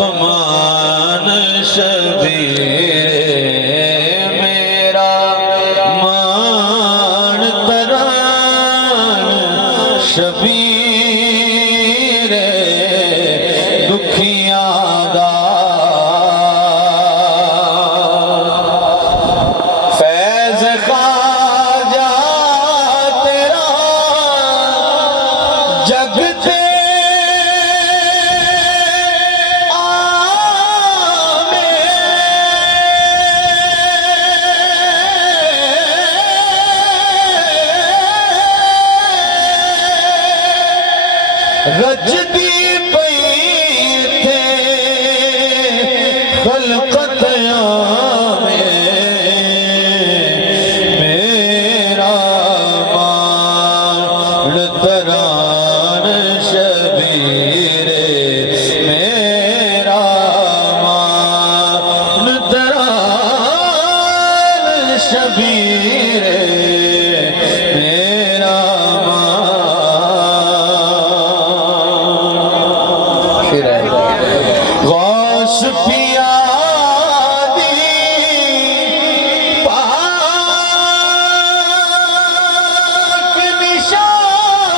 मान शबीर मेरा मान तरान शबीर दुखियां दा फैज ख्वाजा तेरा जग ते रजदी पई थे खलकत में मेरा मान तरान शबीर मेरा मान तरान शबीर गौस पिया दी पाक निशानी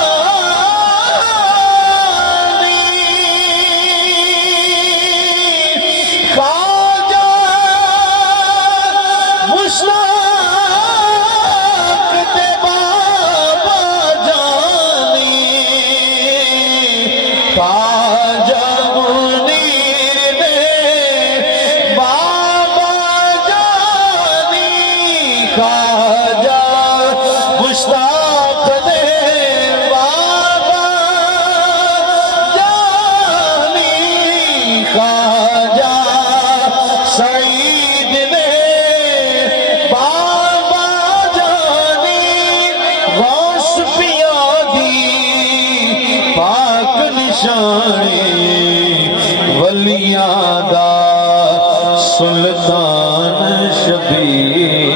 ख्वाजा मुश्ताक ते बाबा जानी ख्वाजा ख्वाजा मुश्ताक दे बाबा जानी ख्वाजा सईद दे बाबा जानी गौस पिया दी पाक निशानी वलियां दा सुल्तान शबीर